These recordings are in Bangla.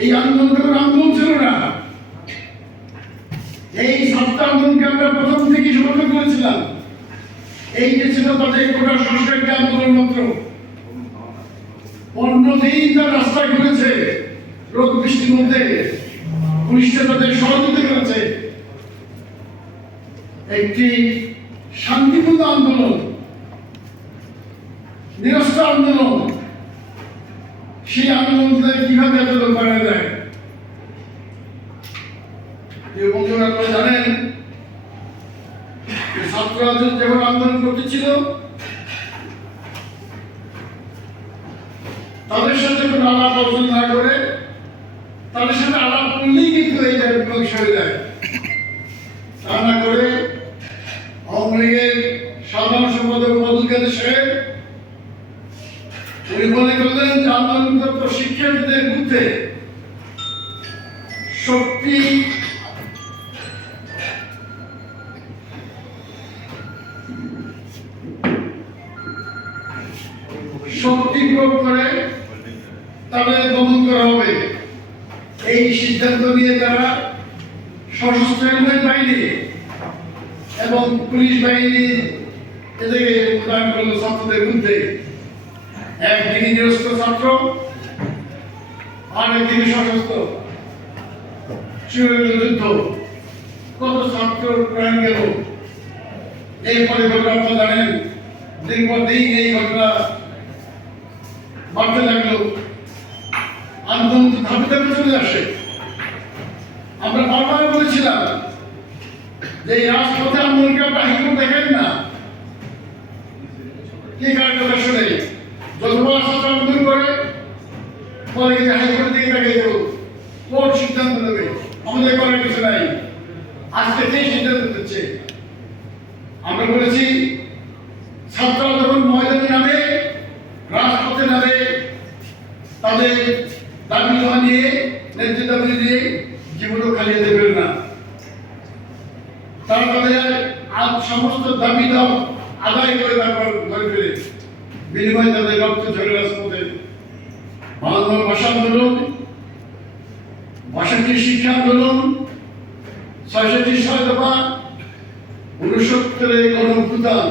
এই আন্দোলনটা আন্দোলন ছিল না। এই ছাত্র আন্দোলনকে আমরা প্রথম থেকে সমর্থন করেছিলাম। এইটা ছিল তাদের গোটা সংস্কারকে আন্দোলন মাত্র। 15 দিন তার রাস্তায় ঘুরেছে, রোদ বৃষ্টির মধ্যে পুলিশরা তাদের সহযোগিতা করেছে। একটি শান্তিপূর্ণ আন্দোলন, নিরস্ত্র আন্দোলন, সেই আন্দোলনটা কিভাবে এত লোক বাড়ানো যায়? বন্ধুরা, আপনারা জানেন ছাত্ররা যখন আন্দোলন করতেছিল তাদের সাথে কোনো আলাপ আলোচনা না করে, তাদের সাথে আলাপ করলেই কিন্তু এই বিষয় হয়ে যায়। তা না করে আওয়ামী লীগের সাধারণ সম্পাদক বদুল কাদের সাহেব উনি মনে করলেন যে আন্দোলনরত শিক্ষার্থীদের বিরুদ্ধে শক্তি প্রয়োগ করে তাদের দমন করা হবে। এই সিদ্ধান্ত নিয়ে তারা সশস্ত্র হেলমেট বাহিনী এবং পুলিশ বাহিনী এদেরকে প্রদান করলো ছাত্রদের বিরুদ্ধে। একদিকে নিরস্ত্র ছাত্র, আরেকদিকে সশস্ত্র যুদ্ধ। কত ছাত্র প্রাণ গেল। এরপরে ঘটনা আপনারা জানেন, দিন পর দিন এই ঘটনা বাড়তে লাগলো, আন্দোলন ধাপে ধাপে চলে আসে। আমরা বারবার বলেছিলাম যে এই রাজপথে আন্দোলনকে আপনারা হিন্দু দেখেন না। কি কারণ কথা শুনে যতবার ছাত্র আন্দোলন করে পরে কিন্তু হাইকোর্টের দিকে তাকিয়ে দেবো, কোর্ট সিদ্ধান্ত নেবে, আমাদের করার কিছু নাই। আজকে সেই সিদ্ধান্ত দিচ্ছে। আমরা বলেছি ছাত্ররা যখন ময়দানে নামে, রাজপথে নামে, তাদের দাবি জমা নিয়ে, ন্যায্য দাবি দিয়ে জীবনও খালি দেবেন না। তারা তাদের সমস্ত দাবি দাম আদায় করে তারপর ঘরে ফিরে, বিনিময়ে তাদের রক্ত ঝরে রাজপথে। বাংলা ভাষা আন্দোলন, ৬২ শিক্ষা আন্দোলন, ৬৬ দফা, ৬৯ গণঅভ্যুত্থান,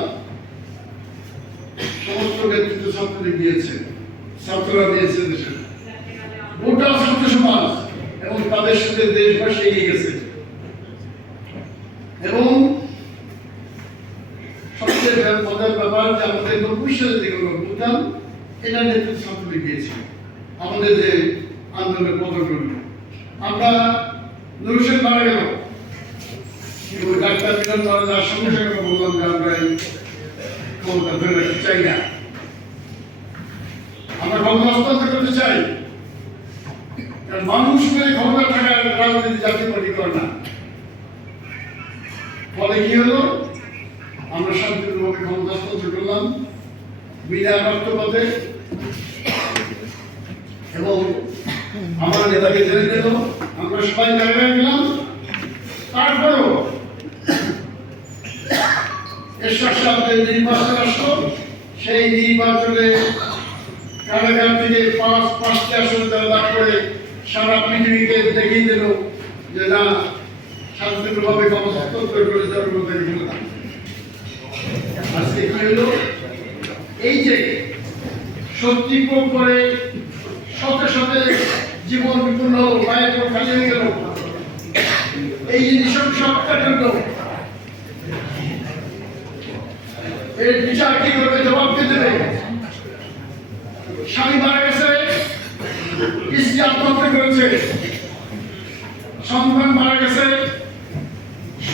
সমস্ত নেতৃত্ব ছাত্রদের দিয়েছে, ছাত্ররা দিয়েছে দেশের গোটা ছাত্র সমাজ এবং তাদের সাথে দেশবাসী এগিয়ে গেছে। এবং সবচেয়ে মজার ব্যাপার যে আমাদের ৯০ সালে যে গণঅভ্যুত্থান, এটা নেতৃত্ব ছাত্রদের দিয়েছে। আমাদের যে আন্দোলনের পদক্ষেপ, আমরা নুরুশেন মারা গেল, ডাক্তার মিলন মারা যাওয়ার সঙ্গে সঙ্গে বললাম যে আমরা এই ক্ষমতা ধরে রাখতে চাই না, আমরা ক্ষমতা হস্তান্তর করতে চাই। কারণ মানুষ মেরে ক্ষমতা থাকার রাজনীতি জাতীয় পার্টি করে না। ফলে কি হলো, আমরা শান্তিপূর্ণভাবে ক্ষমতা হস্তান্তর করলাম বিনা রক্তপাতে, এবং আমার নেতাকে জেলে দিল, আমরা সবাই জায়গায় গেলাম। তারপরেও এরশাদ সাহেবের নির্বাচন আসলো, সেই নির্বাচনে কারাগার থেকে 5টি আসন তারা লাভ করে সারা পৃথিবীকে দেখিয়ে দিল যে না, শান্তিপূর্ণভাবে ক্ষমতা হস্তান্তর করে দেওয়ার। আজকে কি হলো, এই যে শক্তি প্রয়োগ করে সাথে সাথে জীবন বিপন্ন হলো, মায়ের পর খালি হয়ে গেল, এই জিনিসের সবটার জন্য এর বিচার কি করবে, জবাব কে দেবে? স্বামী মারা গেছে, স্ত্রী আত্মহত্যা করেছে, সন্তান মারা গেছে,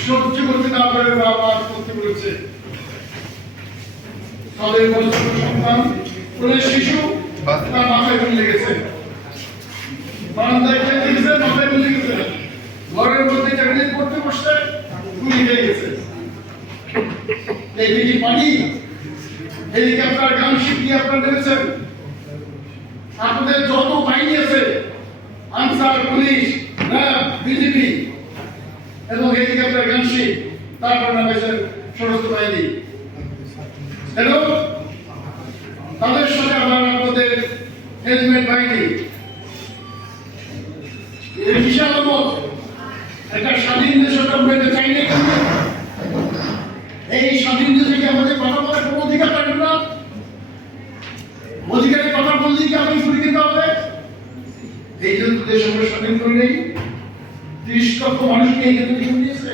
সহ্য করতে না পারে বাবা আত্মহত্যা করেছে, তাদের বছর সন্তান কোলে শিশু তার মাথায় গুলি লেগেছে, বারান্দায় খেতে গেছে, মাথায় গুলি লেগেছে, ঘরের মধ্যে চাকরি করতে বসতে গুলি লেগে গেছে। এই দিকে পানি, হেলিকপ্টার, গান শিখিয়ে আপনারা নেমেছেন। আপনাদের যত বাহিনী আছে, আনসার, পুলিশ, র্যাব, বিজেপি এবং হেলিকপ্টার, গান শিখ, তারপর নামেছেন সশস্ত্র বাহিনী। তাদের সাথে আবার আপনাদের হেলমেট বাহিনী, এটা স্বাধীন দেশ আমরা এটা চাই না কেন? এই স্বাধীন দেশে কি আমাদের কথা বলার কোনো অধিকার থাকবে না? অধিকারের কথা বললে কি আমি শুনে দিতে হবে? এই জন্য দেশ আমরা স্বাধীন করে নেই। 30 লক্ষ মানুষকে এই জন্য জীবন দিয়েছে।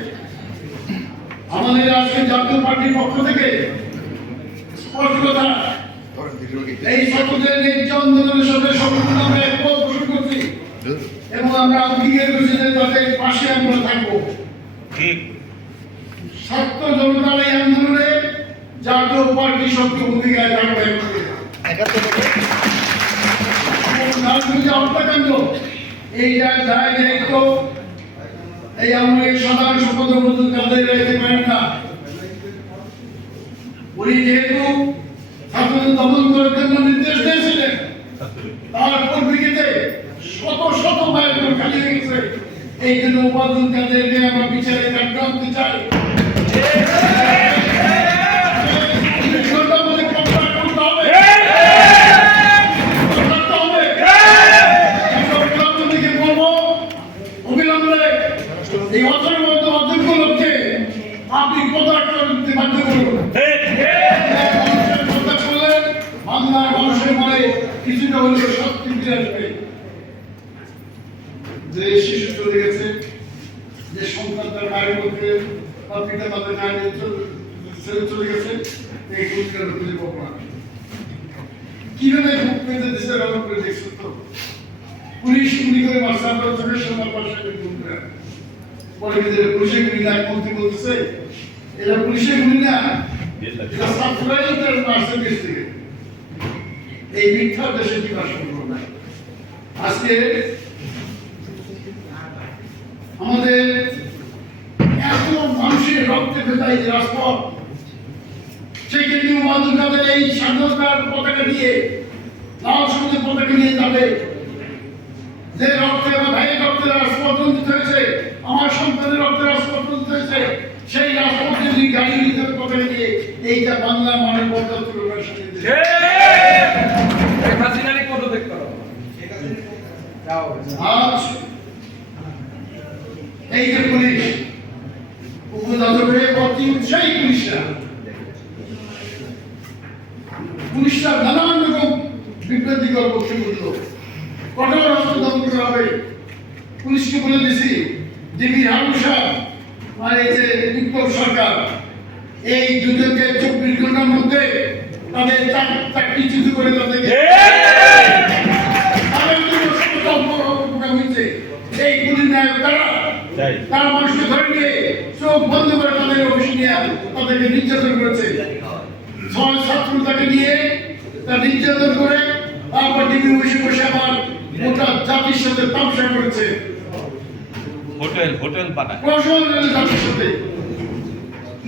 আমাদের আজকে জাতীয় পার্টির পক্ষ থেকে স্পষ্ট কথা, এই সকলের ন্যায্য আন্দোলনের সাথে সম্পূর্ণ আমরা একমত পোষণ করছি এবং আমরা অঙ্গীকার করছি যে তাদের পাশে আমরা থাকবো। ঠিক ছাত্র জনতার এই আন্দোলনে জাতীয় পার্টি সক্রিয় ভূমিকায় থাকবে। হত্যাকাণ্ড এইটা দায় দায়িত্ব এই আমাদের সাধারণ সম্পাদক বন্ধু তাদের রাখতে পারেন না। উনি যেহেতু ছাত্রদের দমন করার জন্য নির্দেশ দিয়েছিলেন, তার পরিপ্রেক্ষিতে শত শত মায়ের খালি হয়ে গেছে। এই জন্য উপাদান তাদেরকে আমরা বিচারে কাটতে চাই। এই অর্থের মধ্যে অধ্যক্ষ লোককে আপনি পদার্থ করতে বাধ্য করুন। কথা বললে বাংলার মানুষের মনে কিছুটা হলেও শক্তি ফিরে আসবে। যে শিশু চলে গেছে, যে সন্তান তার মায়ের মধ্যে বা পিতা মাতার গায়ে ছেড়ে চলে গেছে, এই গুলিটা খুঁজে পাবো না। কিভাবে মুখ পেতে দেশের আলো করে দেখছো তো? পুলিশ গুলি করে মারছে, আপনার চোখের সামনে পাশে পুলিশের গুলি না, মন্ত্রী বলতেছে এটা পুলিশের গুলি না, এটা সাপ্লাইটার মারছে দেশ থেকে। এই মিথ্যা দেশে কি বাস করবো না। আজকে আমাদের এত মানুষের রক্তে ভেজা এই রাজপথ, সেখানে উমাদুল কাদের এই স্বাধীনতার পতাকা দিয়ে, লাল সবুজের পতাকা নিয়ে যাবে। যে রক্তে আমার ভাইয়ের রক্তের রাজপথ রঞ্জিত হয়েছে, আমার সন্তানের রক্তের রাজপথ রঞ্জিত হয়েছে, সেই রাজপথে দুই গাড়ি নিতে পতাকা দিয়ে এইটা বাংলা মানব বরদাস্ত করবার সাথে আজ এই যে পুলিশ উপজাতকে অতি উৎসাহী পুলিশরা নানান রকম বিভ্রান্তিকর বক্তব্য করলো। কঠোর হস্তক্ষেপ করা হবে। পুলিশকে বলে দিছি ডিবি হারুন সাহেব আর এই যে বিপ্লব সরকার এই দুজনকে 24 ঘন্টার মধ্যে তাদের চাকরিচ্যুত করে তাদেরকে হয়েছে। এই পুলিশ নায়ক তারা মানুষকে ধরে নিয়ে চোখ বন্ধ করে তাদের অফিসে নিয়ে তাদেরকে নির্যাতন করেছে। 6 ছাত্র তাকে নিয়ে তার নির্যাতন করে তারপর ডিবি অফিসে বসে আবার গোটা জাতির সাথে তামসা করেছে। হোটেল বানায় প্রশাসনের জাতির সাথে।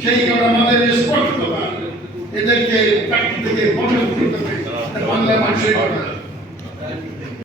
সেই কারণে আমাদের স্পষ্টতা এদেরকে চাকরি থেকে বন্ধ করতে হবে। বাংলা মানুষের কথা